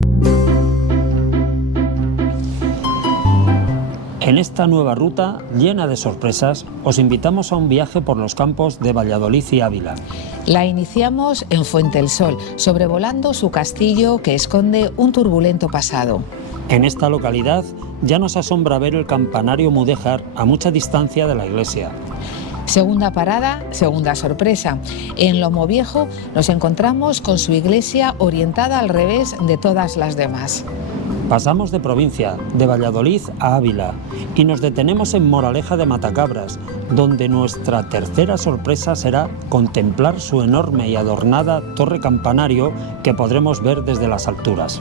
En esta nueva ruta, llena de sorpresas, os invitamos a un viaje por los campos de Valladolid y Ávila. La iniciamos en Fuente el Sol, sobrevolando su castillo que esconde un turbulento pasado. En esta localidad ya nos asombra ver el campanario mudéjar a mucha distancia de la iglesia. Segunda parada, segunda sorpresa. En Lomoviejo nos encontramos con su iglesia orientada al revés de todas las demás. Pasamos de provincia, de Valladolid a Ávila, y nos detenemos en Moraleja de Matacabras, donde nuestra tercera sorpresa será contemplar su enorme y adornada torre campanario que podremos ver desde las alturas.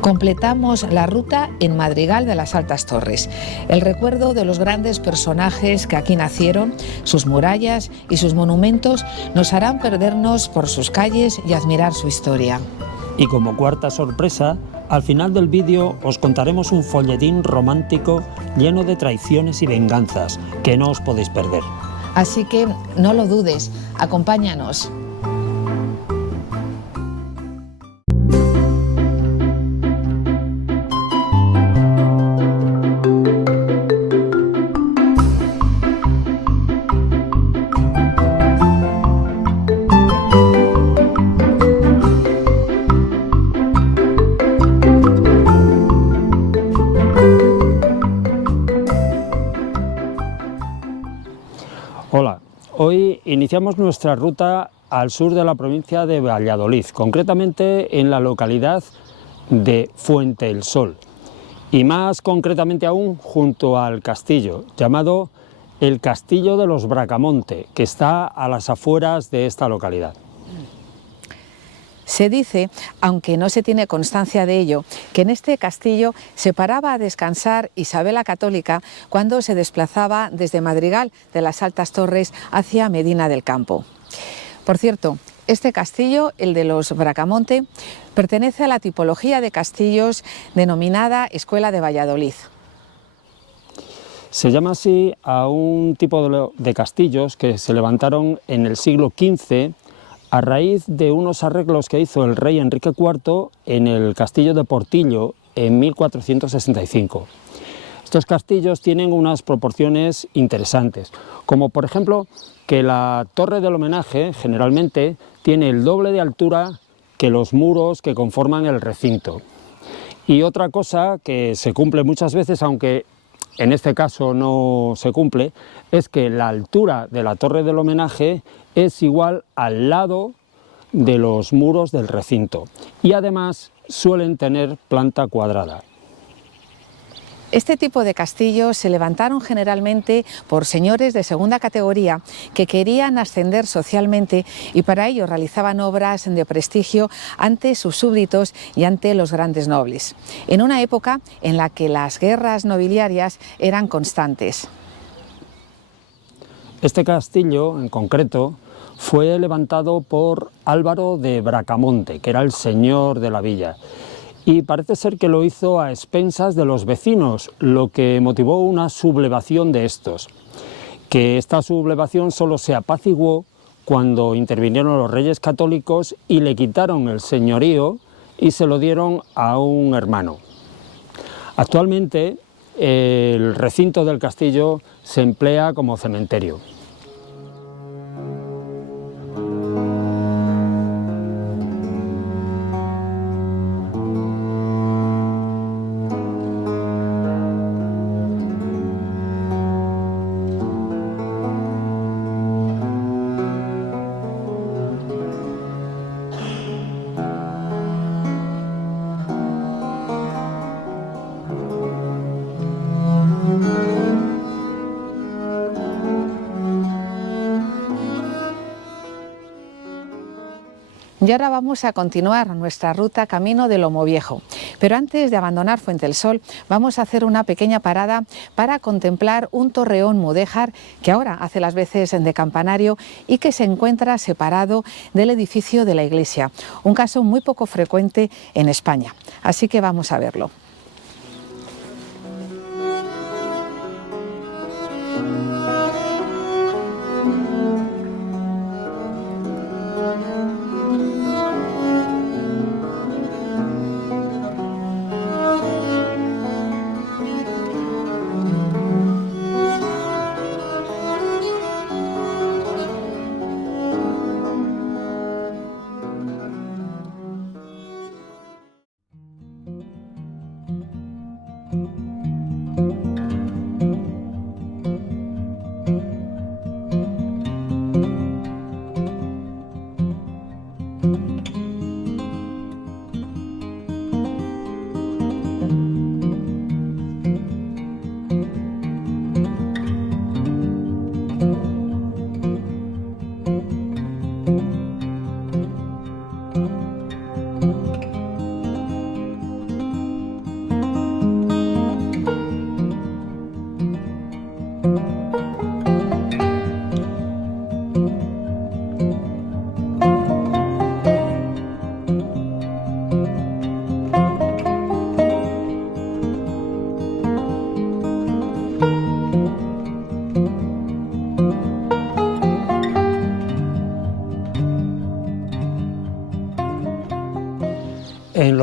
Completamos la ruta en Madrigal de las Altas Torres, el recuerdo de los grandes personajes que aquí nacieron, sus murallas y sus monumentos nos harán perdernos por sus calles y admirar su historia. Y como cuarta sorpresa, al final del vídeo os contaremos un folletín romántico lleno de traiciones y venganzas que no os podéis perder. Así que no lo dudes, acompáñanos. Hola, hoy iniciamos nuestra ruta al sur de la provincia de Valladolid, concretamente en la localidad de Fuente el Sol, y más concretamente aún junto al castillo, llamado el Castillo de los Bracamonte, que está a las afueras de esta localidad. Se dice, aunque no se tiene constancia de ello, que en este castillo se paraba a descansar Isabel la Católica cuando se desplazaba desde Madrigal de las Altas Torres hacia Medina del Campo. Por cierto, este castillo, el de los Bracamonte, pertenece a la tipología de castillos denominada Escuela de Valladolid. Se llama así a un tipo de castillos que se levantaron en el siglo XV a raíz de unos arreglos que hizo el rey Enrique IV en el castillo de Portillo en 1465. Estos castillos tienen unas proporciones interesantes, como por ejemplo que la torre del homenaje generalmente tiene el doble de altura que los muros que conforman el recinto. Y otra cosa que se cumple muchas veces, aunque en este caso no se cumple, es que la altura de la torre del homenaje es igual al lado de los muros del recinto y además suelen tener planta cuadrada. Este tipo de castillos se levantaron generalmente por señores de segunda categoría que querían ascender socialmente y para ello realizaban obras de prestigio ante sus súbditos y ante los grandes nobles, en una época en la que las guerras nobiliarias eran constantes. Este castillo, en concreto, fue levantado por Álvaro de Bracamonte, que era el señor de la villa, y parece ser que lo hizo a expensas de los vecinos, lo que motivó una sublevación de estos, que esta sublevación solo se apaciguó cuando intervinieron los reyes católicos y le quitaron el señorío y se lo dieron a un hermano. Actualmente el recinto del castillo se emplea como cementerio. Y ahora vamos a continuar nuestra ruta camino de Lomoviejo. Pero antes de abandonar Fuente el Sol, vamos a hacer una pequeña parada para contemplar un torreón mudéjar que ahora hace las veces de campanario y que se encuentra separado del edificio de la iglesia. Un caso muy poco frecuente en España. Así que vamos a verlo.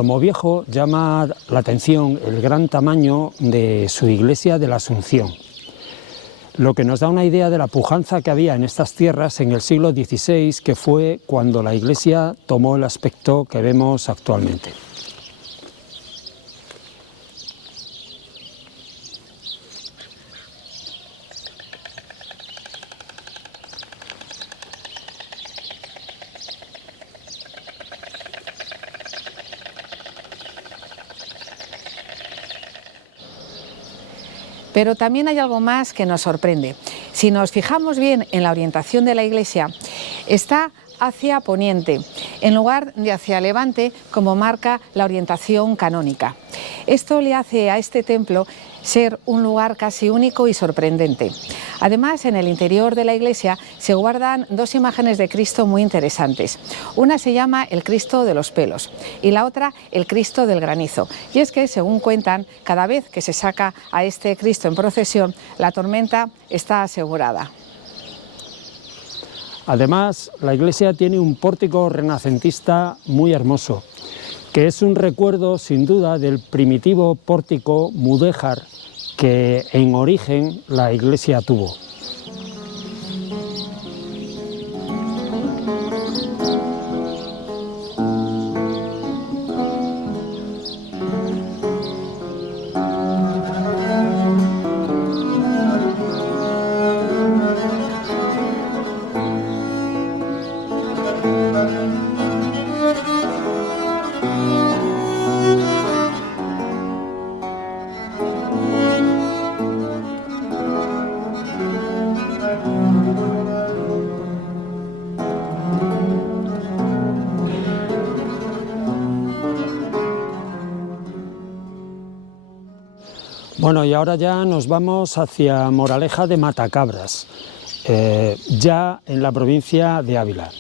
Somoviejo llama la atención el gran tamaño de su iglesia de la Asunción, lo que nos da una idea de la pujanza que había en estas tierras en el siglo XVI, que fue cuando la iglesia tomó el aspecto que vemos actualmente. Pero también hay algo más que nos sorprende. Si nos fijamos bien en la orientación de la iglesia, está hacia poniente, en lugar de hacia levante, como marca la orientación canónica. Esto le hace a este templo ser un lugar casi único y sorprendente. Además, en el interior de la iglesia se guardan dos imágenes de Cristo muy interesantes. Una se llama el Cristo de los Pelos y la otra el Cristo del Granizo. Y es que, según cuentan, cada vez que se saca a este Cristo en procesión, la tormenta está asegurada. Además, la iglesia tiene un pórtico renacentista muy hermoso, que es un recuerdo sin duda del primitivo pórtico mudéjar que en origen la iglesia tuvo. Bueno, y ahora ya nos vamos hacia Moraleja de Matacabras, ya en la provincia de Ávila.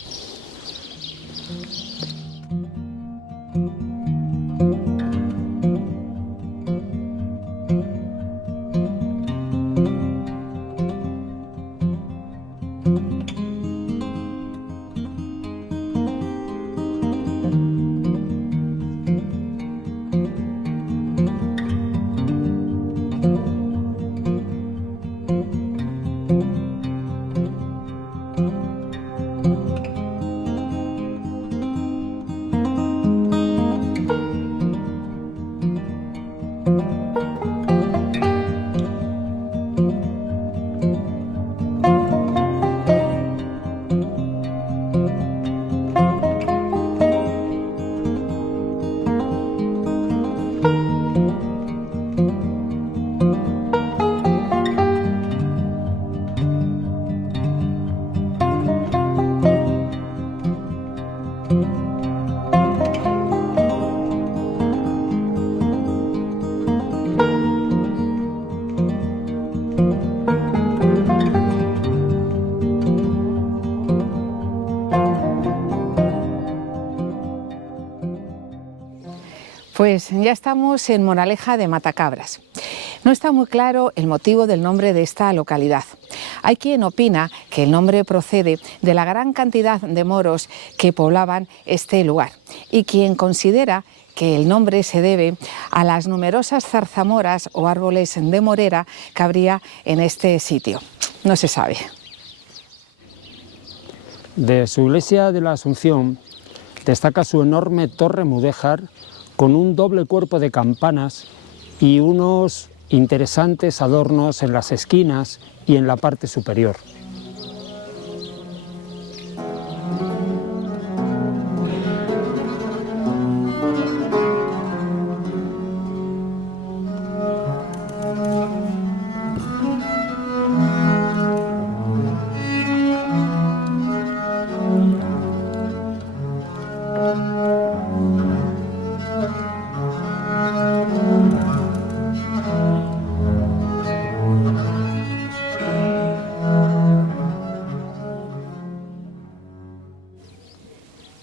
Pues ya estamos en Moraleja de Matacabras. No está muy claro el motivo del nombre de esta localidad. Hay quien opina que el nombre procede de la gran cantidad de moros que poblaban este lugar y quien considera que el nombre se debe a las numerosas zarzamoras o árboles de morera que habría en este sitio. No se sabe. De su iglesia de la Asunción destaca su enorme torre mudéjar con un doble cuerpo de campanas y unos interesantes adornos en las esquinas y en la parte superior.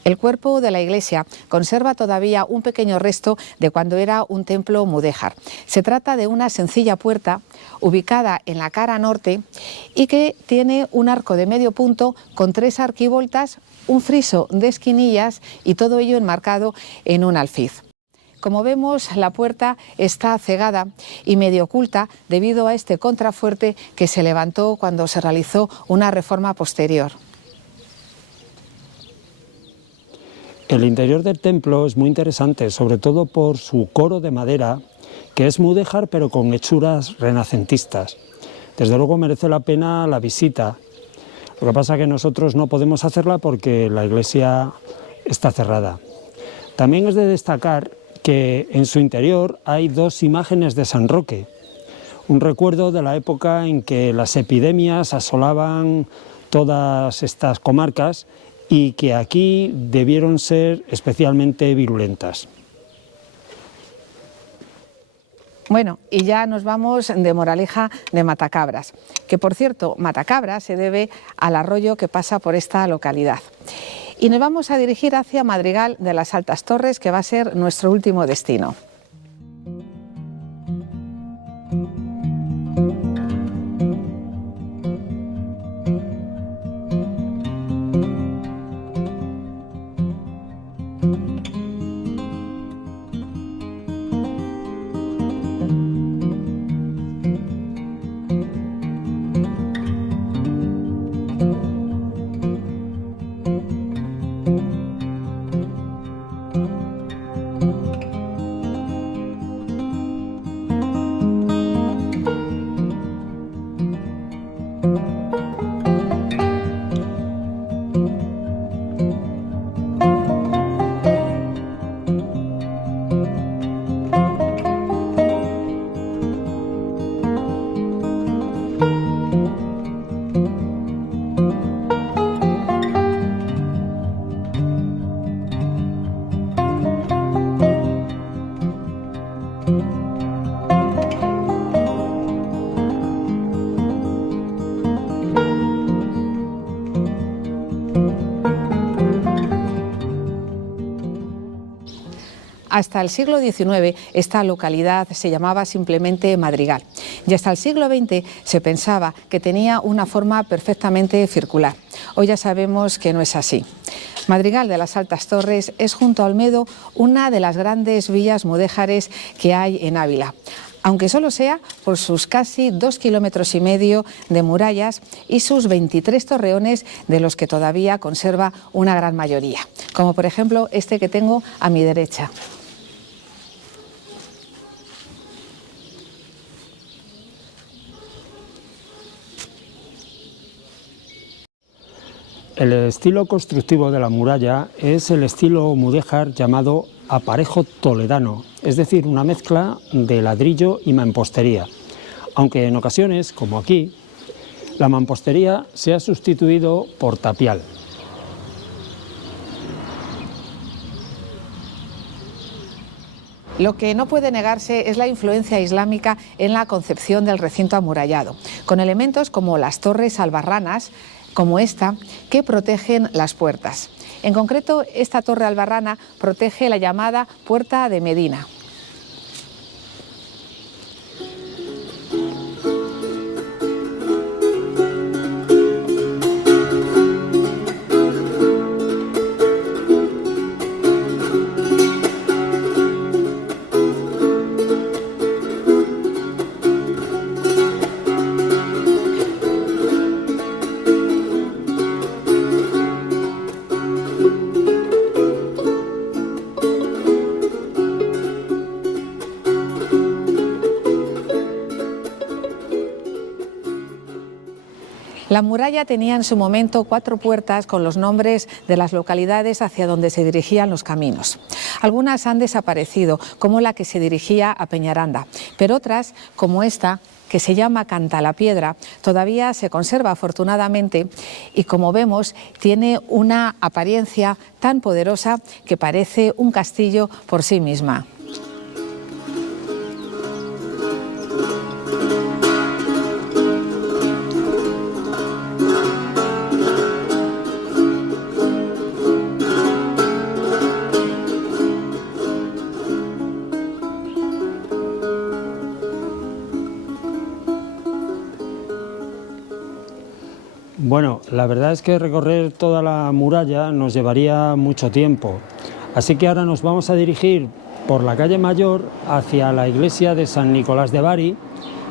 El cuerpo de la iglesia conserva todavía un pequeño resto de cuando era un templo mudéjar. Se trata de una sencilla puerta ubicada en la cara norte y que tiene un arco de medio punto con 3 arquivoltas, un friso de esquinillas y todo ello enmarcado en un alfiz. Como vemos, la puerta está cegada y medio oculta debido a este contrafuerte que se levantó cuando se realizó una reforma posterior. El interior del templo es muy interesante, sobre todo por su coro de madera, que es mudéjar pero con hechuras renacentistas. Desde luego merece la pena la visita. Lo que pasa es que nosotros no podemos hacerla porque la iglesia está cerrada. También es de destacar que en su interior hay dos imágenes de San Roque, un recuerdo de la época en que las epidemias asolaban todas estas comarcas y que aquí debieron ser especialmente virulentas. Bueno, y ya nos vamos de moraleja de Matacabras, que por cierto, Matacabras se debe al arroyo que pasa por esta localidad. Y nos vamos a dirigir hacia Madrigal de las Altas Torres, que va a ser nuestro último destino. Hasta el siglo XIX esta localidad se llamaba simplemente Madrigal y hasta el siglo XX se pensaba que tenía una forma perfectamente circular. Hoy ya sabemos que no es así. Madrigal de las Altas Torres es junto a Olmedo una de las grandes villas mudéjares que hay en Ávila, aunque solo sea por sus casi 2,5 kilómetros de murallas y sus 23 torreones, de los que todavía conserva una gran mayoría, como por ejemplo este que tengo a mi derecha. El estilo constructivo de la muralla es el estilo mudéjar llamado aparejo toledano, es decir, una mezcla de ladrillo y mampostería, aunque en ocasiones, como aquí, la mampostería se ha sustituido por tapial. Lo que no puede negarse es la influencia islámica en la concepción del recinto amurallado, con elementos como las torres albarranas, como esta, que protegen las puertas. En concreto, esta torre albarrana protege la llamada Puerta de Medina. La muralla tenía en su momento 4 puertas con los nombres de las localidades hacia donde se dirigían los caminos. Algunas han desaparecido, como la que se dirigía a Peñaranda, pero otras, como esta, que se llama Cantalapiedra, todavía se conserva afortunadamente y, como vemos, tiene una apariencia tan poderosa que parece un castillo por sí misma. Bueno, la verdad es que recorrer toda la muralla nos llevaría mucho tiempo, así que ahora nos vamos a dirigir por la calle Mayor hacia la iglesia de San Nicolás de Bari,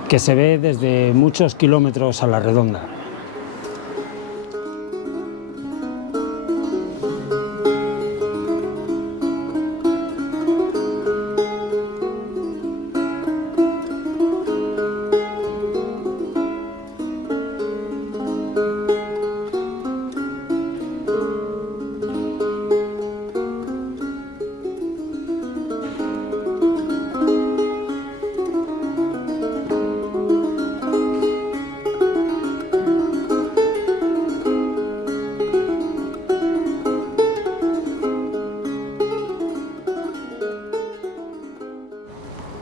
que se ve desde muchos kilómetros a la redonda.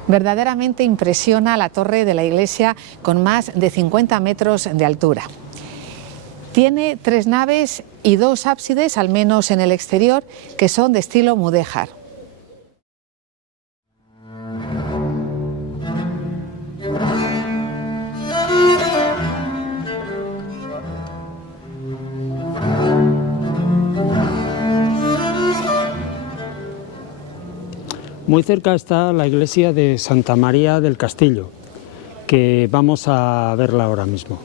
Verdaderamente impresiona la torre de la iglesia con más de 50 metros de altura. Tiene 3 naves y 2 ábsides, al menos en el exterior, que son de estilo mudéjar. Muy cerca está la iglesia de Santa María del Castillo, que vamos a verla ahora mismo.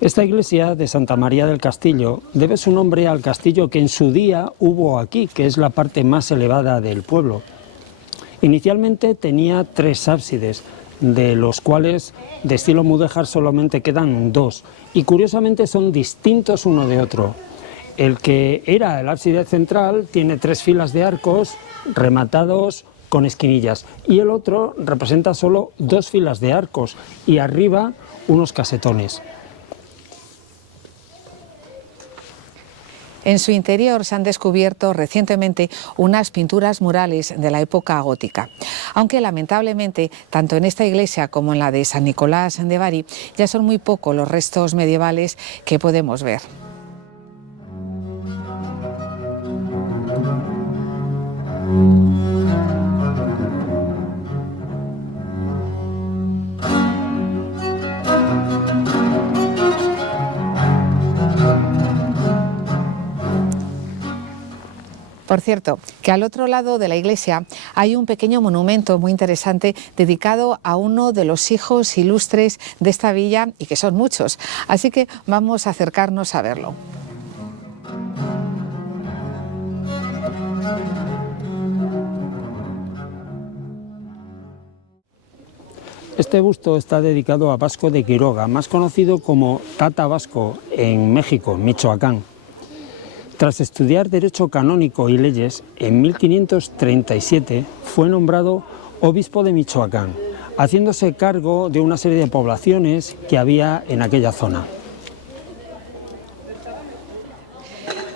Esta iglesia de Santa María del Castillo debe su nombre al castillo que en su día hubo aquí, que es la parte más elevada del pueblo. Inicialmente tenía 3 ábsides, de los cuales de estilo mudéjar solamente quedan 2, y curiosamente son distintos uno de otro. El que era el ábside central tiene 3 filas de arcos rematados con esquinillas, y el otro representa solo 2 filas de arcos y arriba unos casetones. En su interior se han descubierto recientemente unas pinturas murales de la época gótica, aunque lamentablemente tanto en esta iglesia como en la de San Nicolás de Bari ya son muy pocos los restos medievales que podemos ver. Por cierto, que al otro lado de la iglesia hay un pequeño monumento muy interesante dedicado a uno de los hijos ilustres de esta villa, y que son muchos, así que vamos a acercarnos a verlo. Este busto está dedicado a Vasco de Quiroga, más conocido como Tata Vasco en México, Michoacán. Tras estudiar Derecho Canónico y Leyes, en 1537 fue nombrado obispo de Michoacán, haciéndose cargo de una serie de poblaciones que había en aquella zona.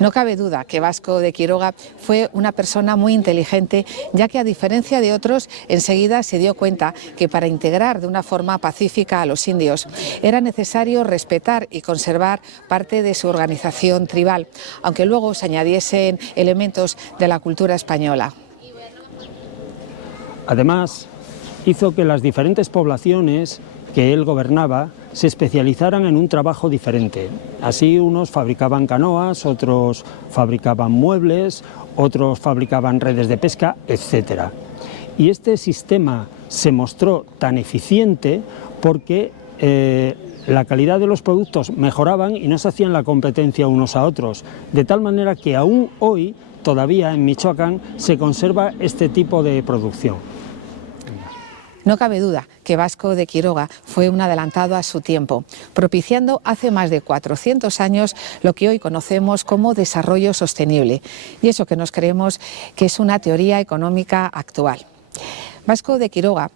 No cabe duda que Vasco de Quiroga fue una persona muy inteligente, ya que a diferencia de otros, enseguida se dio cuenta que para integrar de una forma pacífica a los indios era necesario respetar y conservar parte de su organización tribal, aunque luego se añadiesen elementos de la cultura española. Además, hizo que las diferentes poblaciones que él gobernaba se especializaran en un trabajo diferente. Así unos fabricaban canoas, otros fabricaban muebles, otros fabricaban redes de pesca, etc. Y este sistema se mostró tan eficiente porque la calidad de los productos mejoraban y no se hacían la competencia unos a otros, de tal manera que aún hoy, todavía en Michoacán, se conserva este tipo de producción. No cabe duda que Vasco de Quiroga fue un adelantado a su tiempo, propiciando hace más de 400 años lo que hoy conocemos como desarrollo sostenible, y eso que nos creemos que es una teoría económica actual. Vasco de Quiroga,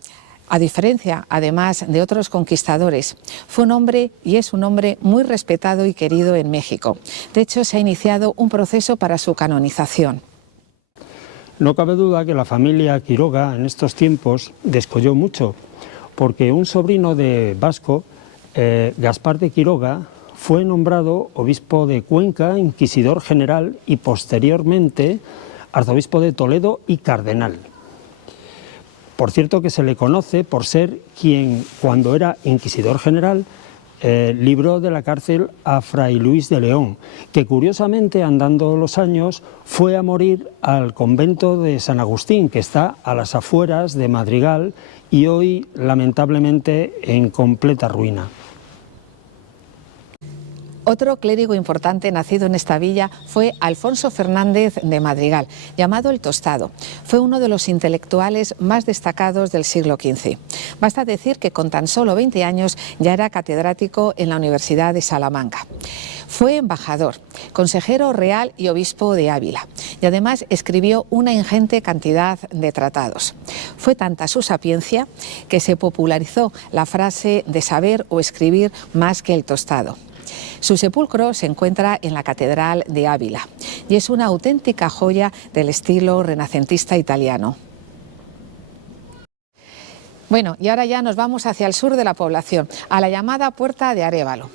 a diferencia además de otros conquistadores, fue un hombre y es un hombre muy respetado y querido en México. De hecho, se ha iniciado un proceso para su canonización. No cabe duda que la familia Quiroga en estos tiempos descolló mucho, porque un sobrino de Vasco Gaspar de Quiroga fue nombrado obispo de Cuenca, inquisidor general y posteriormente arzobispo de Toledo y cardenal. Por cierto que se le conoce por ser quien, cuando era inquisidor general, libró de la cárcel a Fray Luis de León, que curiosamente, andando los años, fue a morir al convento de San Agustín, que está a las afueras de Madrigal y hoy, lamentablemente, en completa ruina. Otro clérigo importante nacido en esta villa fue Alfonso Fernández de Madrigal, llamado el Tostado. Fue uno de los intelectuales más destacados del siglo XV. Basta decir que con tan solo 20 años ya era catedrático en la Universidad de Salamanca. Fue embajador, consejero real y obispo de Ávila, y además escribió una ingente cantidad de tratados. Fue tanta su sapiencia que se popularizó la frase de saber o escribir más que el tostado. Su sepulcro se encuentra en la Catedral de Ávila y es una auténtica joya del estilo renacentista italiano. Bueno, y ahora ya nos vamos hacia el sur de la población, a la llamada Puerta de Arévalo.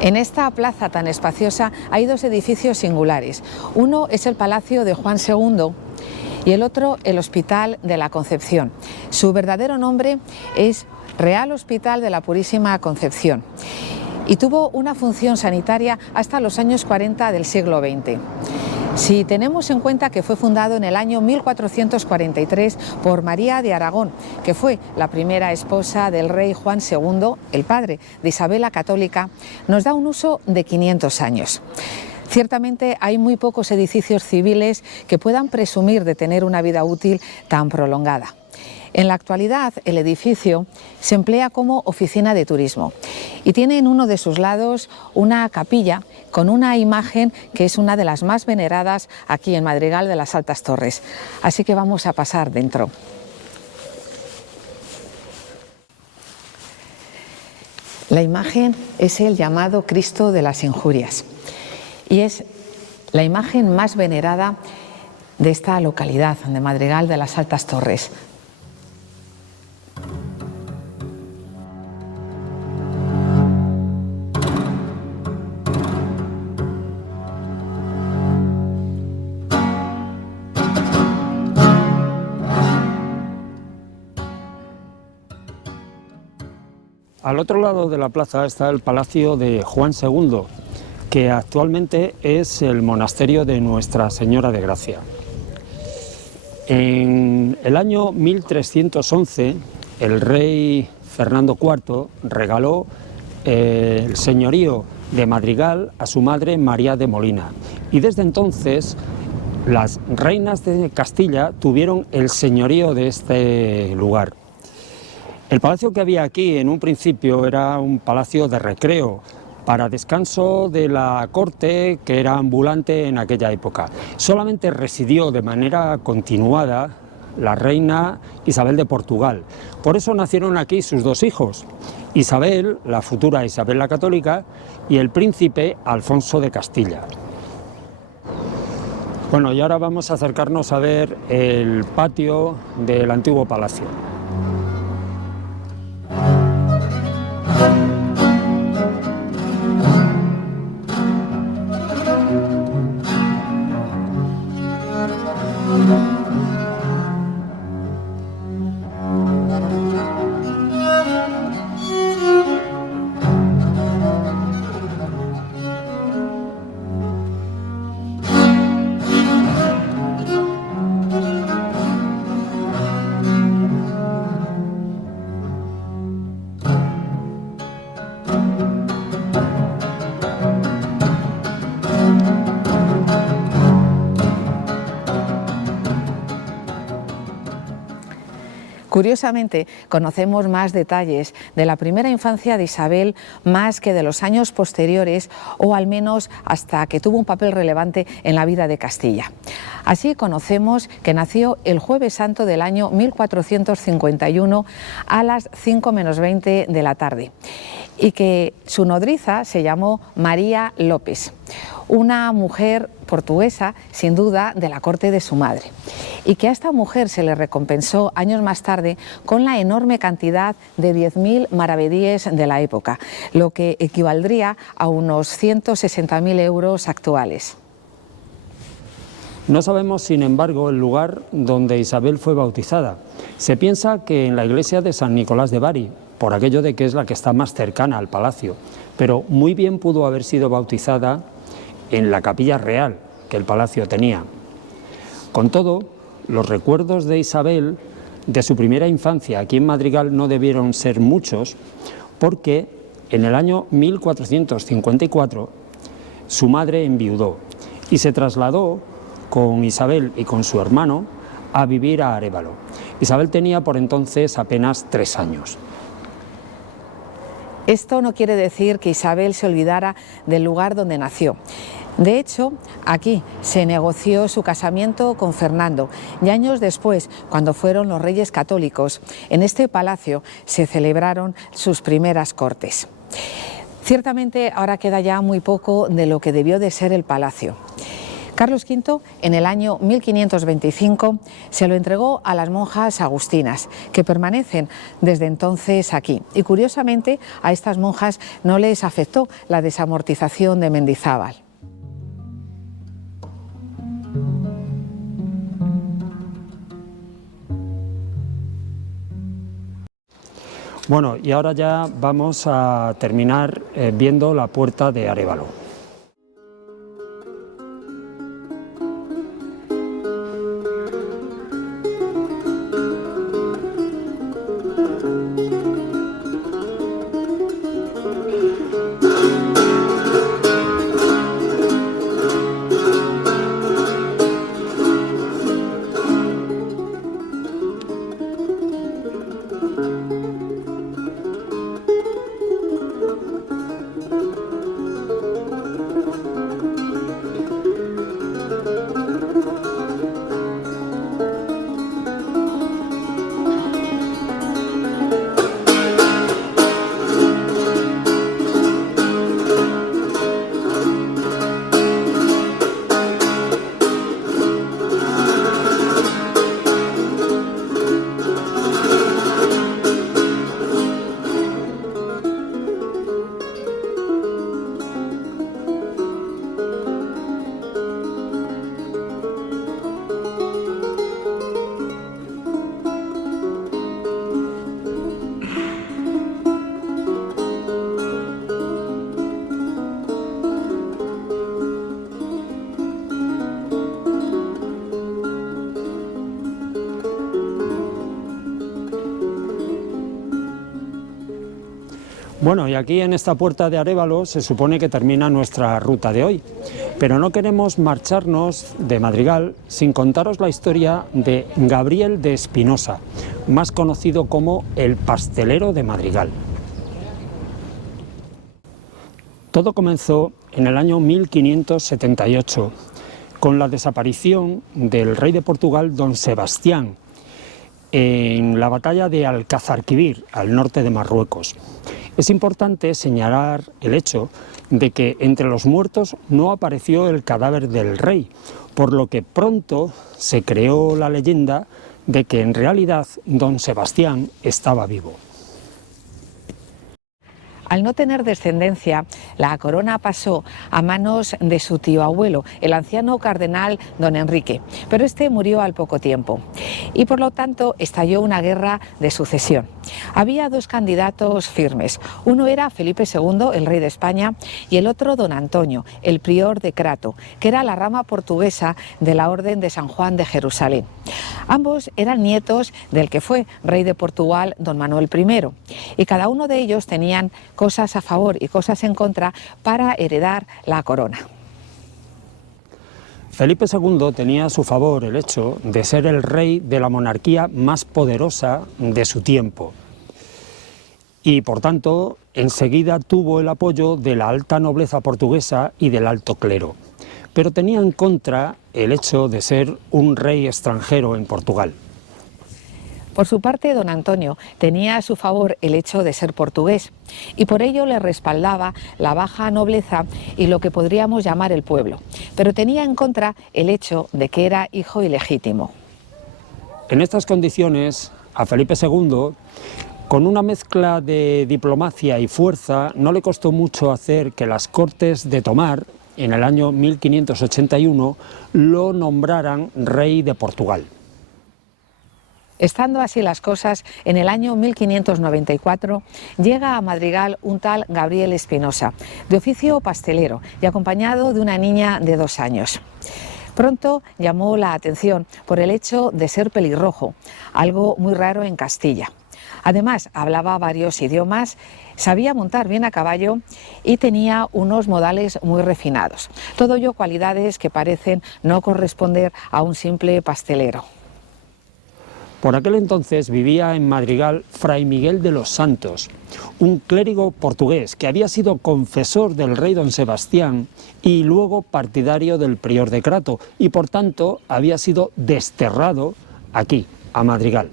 En esta plaza tan espaciosa hay dos edificios singulares. Uno es el Palacio de Juan II y el otro el Hospital de la Concepción. Su verdadero nombre es Real Hospital de la Purísima Concepción y tuvo una función sanitaria hasta los años 40 del siglo XX. Si tenemos en cuenta que fue fundado en el año 1443 por María de Aragón, que fue la primera esposa del rey Juan II, el padre de Isabel la Católica, nos da un uso de 500 años. Ciertamente hay muy pocos edificios civiles que puedan presumir de tener una vida útil tan prolongada. En la actualidad, el edificio se emplea como oficina de turismo y tiene en uno de sus lados una capilla con una imagen que es una de las más veneradas aquí en Madrigal de las Altas Torres. Así que vamos a pasar dentro. La imagen es el llamado Cristo de las Injurias y es la imagen más venerada de esta localidad de Madrigal de las Altas Torres. Al otro lado de la plaza está el Palacio de Juan II, que actualmente es el monasterio de Nuestra Señora de Gracia. En el año 1311, el rey Fernando IV regaló el señorío de Madrigal a su madre María de Molina, y desde entonces las reinas de Castilla tuvieron el señorío de este lugar. El palacio que había aquí en un principio era un palacio de recreo, para descanso de la corte que era ambulante en aquella época. Solamente residió de manera continuada la reina Isabel de Portugal. Por eso nacieron aquí sus dos hijos, Isabel, la futura Isabel la Católica, y el príncipe Alfonso de Castilla. Bueno, y ahora vamos a acercarnos a ver el patio del antiguo palacio. Curiosamente, conocemos más detalles de la primera infancia de Isabel más que de los años posteriores, o al menos hasta que tuvo un papel relevante en la vida de Castilla. Así conocemos que nació el Jueves Santo del año 1451 a las 5 menos 20 de la tarde y que su nodriza se llamó María López, una mujer portuguesa, sin duda, de la corte de su madre, y que a esta mujer se le recompensó años más tarde con la enorme cantidad de 10.000 maravedíes de la época, lo que equivaldría a unos 160.000 euros actuales. No sabemos, sin embargo, el lugar donde Isabel fue bautizada. Se piensa que en la iglesia de San Nicolás de Bari, por aquello de que es la que está más cercana al palacio, pero muy bien pudo haber sido bautizada en la capilla real que el palacio tenía. Con todo, los recuerdos de Isabel de su primera infancia aquí en Madrigal no debieron ser muchos, porque en el año 1454 su madre enviudó y se trasladó con Isabel y con su hermano a vivir a Arévalo. Isabel tenía por entonces apenas 3 años. Esto no quiere decir que Isabel se olvidara del lugar donde nació. De hecho, aquí se negoció su casamiento con Fernando y años después, cuando fueron los Reyes Católicos, en este palacio se celebraron sus primeras cortes. Ciertamente ahora queda ya muy poco de lo que debió de ser el palacio. Carlos V, en el año 1525, se lo entregó a las monjas agustinas, que permanecen desde entonces aquí. Y curiosamente, a estas monjas no les afectó la desamortización de Mendizábal. Bueno, y ahora ya vamos a terminar viendo la puerta de Arévalo. Bueno, y aquí en esta puerta de Arévalo se supone que termina nuestra ruta de hoy, pero no queremos marcharnos de Madrigal sin contaros la historia de Gabriel de Espinosa, más conocido como el pastelero de Madrigal. Todo comenzó en el año 1578, con la desaparición del rey de Portugal, don Sebastián, en la batalla de Alcázarquivir, al norte de Marruecos. Es importante señalar el hecho de que entre los muertos no apareció el cadáver del rey, por lo que pronto se creó la leyenda de que en realidad don Sebastián estaba vivo. Al no tener descendencia, la corona pasó a manos de su tío abuelo, el anciano cardenal don Enrique, pero este murió al poco tiempo y por lo tanto estalló una guerra de sucesión. Había 2 candidatos firmes, uno era Felipe II, el rey de España, y el otro don Antonio, el prior de Crato, que era la rama portuguesa de la Orden de San Juan de Jerusalén. Ambos eran nietos del que fue rey de Portugal, don Manuel I, y cada uno de ellos tenían cosas a favor y cosas en contra para heredar la corona. Felipe II tenía a su favor el hecho de ser el rey de la monarquía más poderosa de su tiempo y, por tanto, enseguida tuvo el apoyo de la alta nobleza portuguesa y del alto clero, pero tenía en contra el hecho de ser un rey extranjero en Portugal. Por su parte, don Antonio tenía a su favor el hecho de ser portugués y por ello le respaldaba la baja nobleza y lo que podríamos llamar el pueblo, pero tenía en contra el hecho de que era hijo ilegítimo. En estas condiciones, a Felipe II, con una mezcla de diplomacia y fuerza, no le costó mucho hacer que las Cortes de Tomar, en el año 1581, lo nombraran rey de Portugal. Estando así las cosas, en el año 1594 llega a Madrigal un tal Gabriel Espinosa, de oficio pastelero y acompañado de una niña de 2 años. Pronto llamó la atención por el hecho de ser pelirrojo, algo muy raro en Castilla. Además, hablaba varios idiomas, sabía montar bien a caballo y tenía unos modales muy refinados. Todo ello cualidades que parecen no corresponder a un simple pastelero. Por aquel entonces vivía en Madrigal Fray Miguel de los Santos, un clérigo portugués que había sido confesor del rey don Sebastián y luego partidario del prior de Crato y por tanto había sido desterrado aquí, a Madrigal.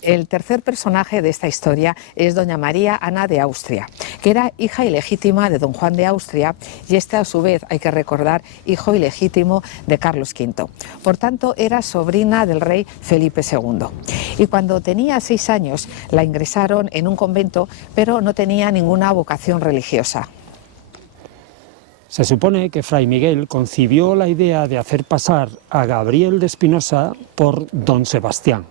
El tercer personaje de esta historia es doña María Ana de Austria, que era hija ilegítima de don Juan de Austria y este a su vez, hay que recordar, hijo ilegítimo de Carlos V. Por tanto, era sobrina del rey Felipe II. Y cuando tenía 6 años la ingresaron en un convento, pero no tenía ninguna vocación religiosa. Se supone que Fray Miguel concibió la idea de hacer pasar a Gabriel de Espinosa por don Sebastián,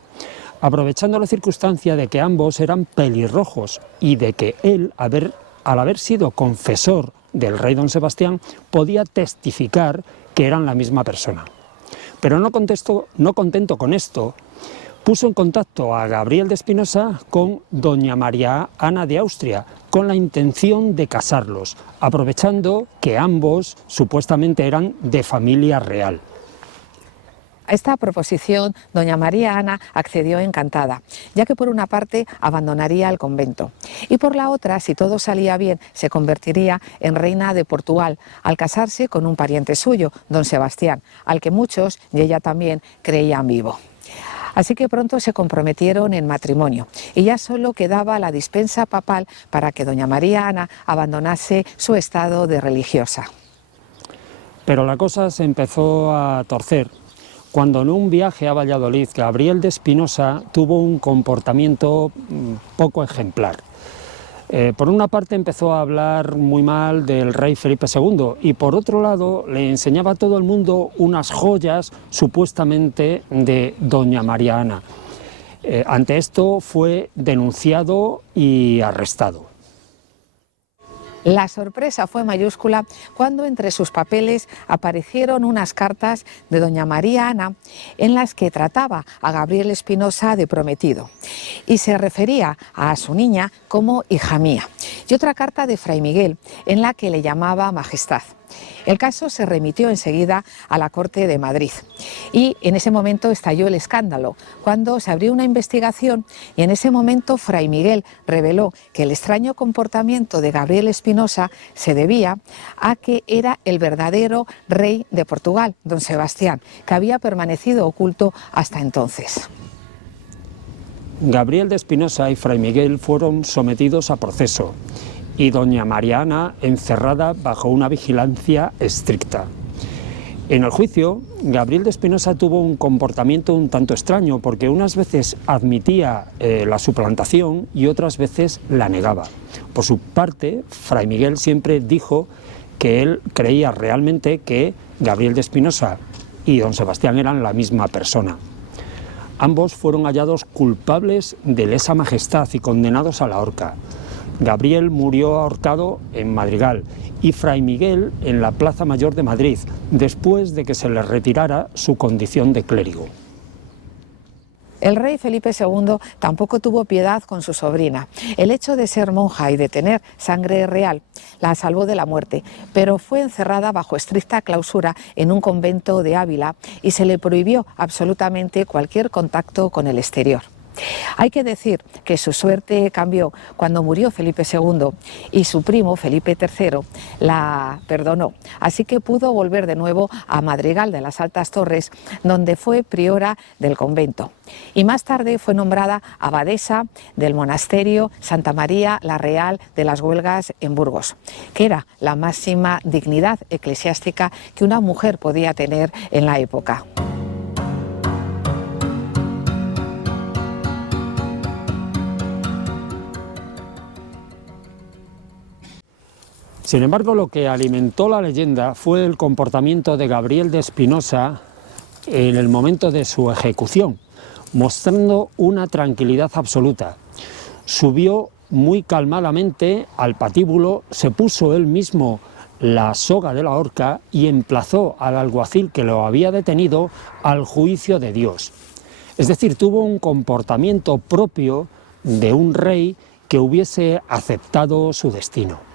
aprovechando la circunstancia de que ambos eran pelirrojos y de que él, al haber sido confesor del rey don Sebastián, podía testificar que eran la misma persona. Pero no contento con esto, puso en contacto a Gabriel de Espinosa con doña María Ana de Austria, con la intención de casarlos, aprovechando que ambos supuestamente eran de familia real. A esta proposición, doña María Ana accedió encantada, ya que por una parte abandonaría el convento y por la otra, si todo salía bien, se convertiría en reina de Portugal al casarse con un pariente suyo, don Sebastián, al que muchos, y ella también, creían vivo. Así que pronto se comprometieron en matrimonio y ya solo quedaba la dispensa papal para que doña María Ana abandonase su estado de religiosa. Pero la cosa se empezó a torcer cuando en un viaje a Valladolid Gabriel de Espinosa tuvo un comportamiento poco ejemplar. Por una parte empezó a hablar muy mal del rey Felipe II y por otro lado le enseñaba a todo el mundo unas joyas supuestamente de doña María Ana. Ante esto fue denunciado y arrestado. La sorpresa fue mayúscula cuando entre sus papeles aparecieron unas cartas de doña María Ana en las que trataba a Gabriel Espinosa de prometido y se refería a su niña como hija mía, y otra carta de Fray Miguel en la que le llamaba majestad. El caso se remitió enseguida a la Corte de Madrid y en ese momento estalló el escándalo, cuando se abrió una investigación y en ese momento Fray Miguel reveló que el extraño comportamiento de Gabriel Espinosa se debía a que era el verdadero rey de Portugal, don Sebastián, que había permanecido oculto hasta entonces. Gabriel de Espinosa y Fray Miguel fueron sometidos a proceso y doña María Ana encerrada bajo una vigilancia estricta. En el juicio, Gabriel de Espinosa tuvo un comportamiento un tanto extraño porque unas veces admitía la suplantación y otras veces la negaba. Por su parte, Fray Miguel siempre dijo que él creía realmente que Gabriel de Espinosa y don Sebastián eran la misma persona. Ambos fueron hallados culpables de lesa majestad y condenados a la horca. Gabriel murió ahorcado en Madrigal y Fray Miguel en la Plaza Mayor de Madrid, después de que se le retirara su condición de clérigo. El rey Felipe II tampoco tuvo piedad con su sobrina. El hecho de ser monja y de tener sangre real la salvó de la muerte, pero fue encerrada bajo estricta clausura en un convento de Ávila y se le prohibió absolutamente cualquier contacto con el exterior. Hay que decir que su suerte cambió cuando murió Felipe II y su primo Felipe III la perdonó, así que pudo volver de nuevo a Madrigal de las Altas Torres, donde fue priora del convento. Y más tarde fue nombrada abadesa del monasterio Santa María la Real de las Huelgas en Burgos, que era la máxima dignidad eclesiástica que una mujer podía tener en la época. Sin embargo, lo que alimentó la leyenda fue el comportamiento de Gabriel de Espinosa en el momento de su ejecución, mostrando una tranquilidad absoluta. Subió muy calmadamente al patíbulo, se puso él mismo la soga de la horca y emplazó al alguacil que lo había detenido al juicio de Dios. Es decir, tuvo un comportamiento propio de un rey que hubiese aceptado su destino.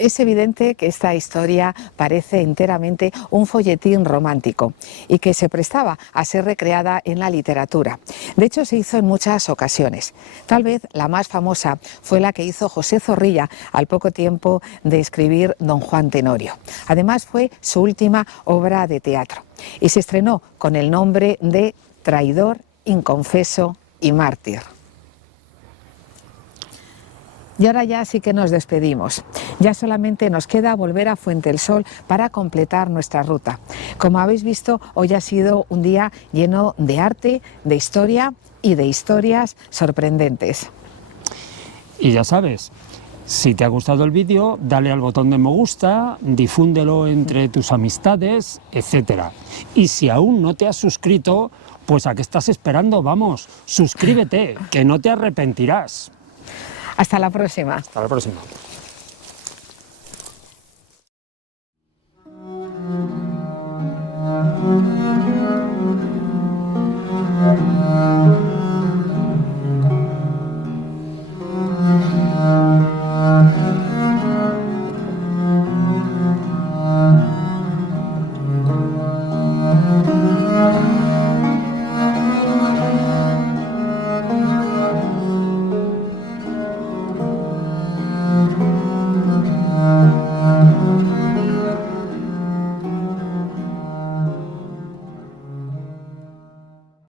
Es evidente que esta historia parece enteramente un folletín romántico y que se prestaba a ser recreada en la literatura. De hecho, se hizo en muchas ocasiones. Tal vez la más famosa fue la que hizo José Zorrilla al poco tiempo de escribir Don Juan Tenorio. Además, fue su última obra de teatro y se estrenó con el nombre de Traidor, Inconfeso y Mártir. Y ahora ya sí que nos despedimos. Ya solamente nos queda volver a Fuente del Sol para completar nuestra ruta. Como habéis visto, hoy ha sido un día lleno de arte, de historia y de historias sorprendentes. Y ya sabes, si te ha gustado el vídeo, dale al botón de me gusta, difúndelo entre tus amistades, etc. Y si aún no te has suscrito, pues ¿a qué estás esperando? Vamos, suscríbete, que no te arrepentirás. Hasta la próxima. Hasta la próxima.